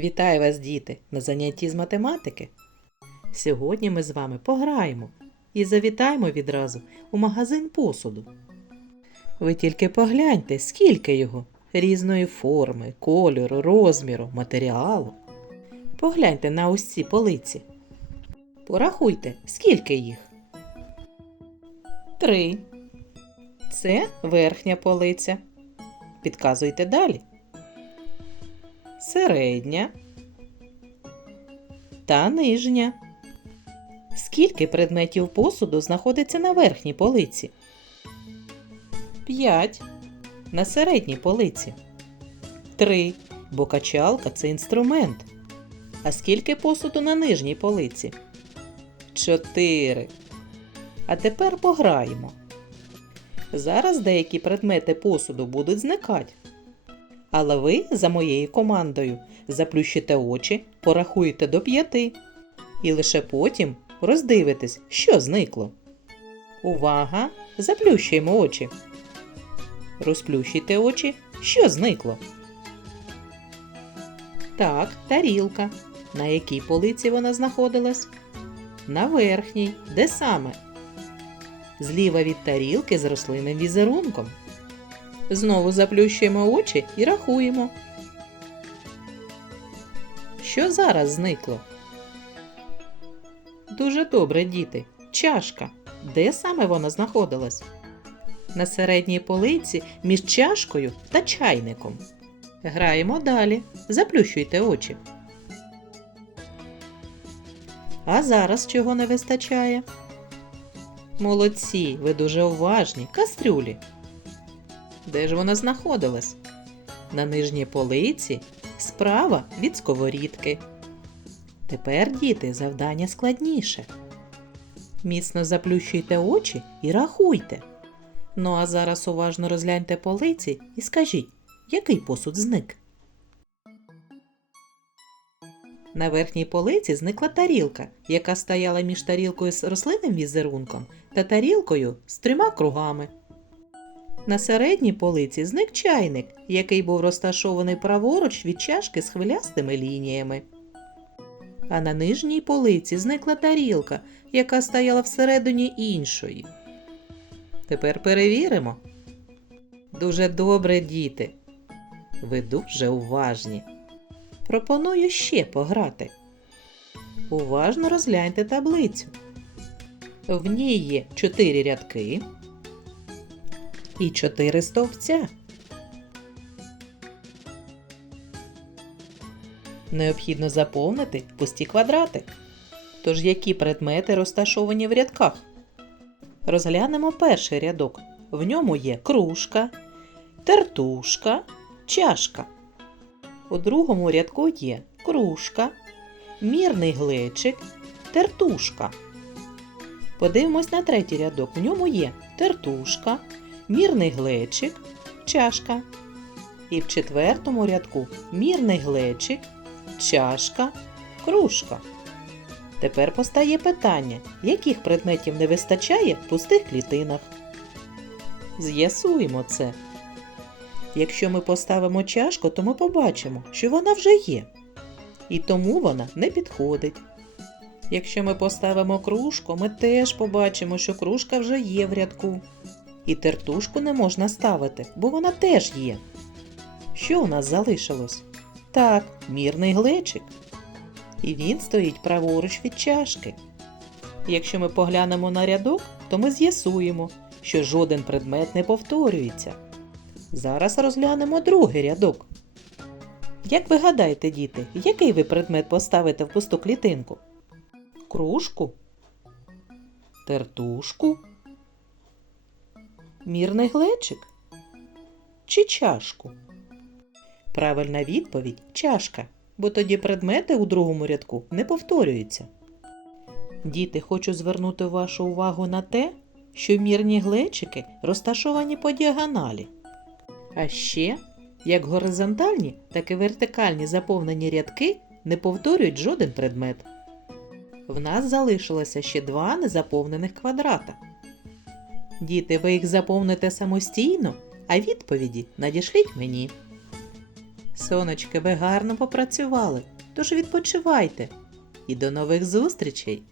Вітаю вас, діти, на занятті з математики. Сьогодні ми з вами пограємо і завітаємо відразу у магазин посуду. Ви тільки погляньте, скільки його різної форми, кольору, розміру, матеріалу. Погляньте на ось ці полиці. Порахуйте, скільки їх. Три. Це верхня полиця. Підказуйте далі. Середня та нижня. Скільки предметів посуду знаходиться на верхній полиці? П'ять. На середній полиці. Три. Бо качалка це інструмент. А скільки посуду на нижній полиці? Чотири. А тепер пограємо. Зараз деякі предмети посуду будуть зникати. Але ви за моєю командою заплющите очі, порахуєте до п'яти. І лише потім роздивитесь, що зникло. Увага! Заплющуємо очі. Розплющуйте очі, що зникло. Так, тарілка. На якій полиці вона знаходилась? На верхній. Де саме? Зліва від тарілки з рослинним візерунком. Знову заплющуємо очі і рахуємо. Що зараз зникло? Дуже добре, діти. Чашка. Де саме вона знаходилась? На середній полиці між чашкою та чайником. Граємо далі. Заплющуйте очі. А зараз чого не вистачає? Молодці, ви дуже уважні. Кастрюлі. Де ж вона знаходилась? На нижній полиці справа від сковорідки. Тепер, діти, завдання складніше. Міцно заплющуйте очі і рахуйте. Ну а зараз уважно розгляньте полиці і скажіть, який посуд зник? На верхній полиці зникла тарілка, яка стояла між тарілкою з рослинним візерунком та тарілкою з трьома кругами. На середній полиці зник чайник, який був розташований праворуч від чашки з хвилястими лініями. А на нижній полиці зникла тарілка, яка стояла всередині іншої. Тепер перевіримо. Дуже добре, діти. Ви дуже уважні. Пропоную ще пограти. Уважно розгляньте таблицю. В ній є чотири рядки і чотири стовпця. Необхідно заповнити пусті квадрати. Тож які предмети розташовані в рядках? Розглянемо перший рядок. В ньому є кружка, тертушка, чашка. У другому рядку є кружка, мірний глечик, тертушка. Подивимось на третій рядок. В ньому є тертушка, мірний глечик, чашка. І в четвертому рядку мірний глечик, чашка, кружка. Тепер постає питання, яких предметів не вистачає в пустих клітинах. З'ясуємо це. Якщо ми поставимо чашку, то ми побачимо, що вона вже є. І тому вона не підходить. Якщо ми поставимо кружку, ми теж побачимо, що кружка вже є в рядку. І тертушку не можна ставити, бо вона теж є. Що у нас залишилось? Так, мірний глечик. І він стоїть праворуч від чашки. Якщо ми поглянемо на рядок, то ми з'ясуємо, що жоден предмет не повторюється. Зараз розглянемо другий рядок. Як ви гадаєте, діти, який ви предмет поставите в пусту клітинку? Кружку? Тертушку? Мірний глечик? Чи чашку? Правильна відповідь чашка, бо тоді предмети у другому рядку не повторюються. Діти, хочу звернути вашу увагу на те, що мірні глечики розташовані по діагоналі. А ще, як горизонтальні, так і вертикальні заповнені рядки не повторюють жоден предмет. В нас залишилося ще два незаповнених квадрата. Діти, ви їх заповните самостійно, а відповіді надішліть мені. Сонечки, ви гарно попрацювали. Тож відпочивайте і до нових зустрічей!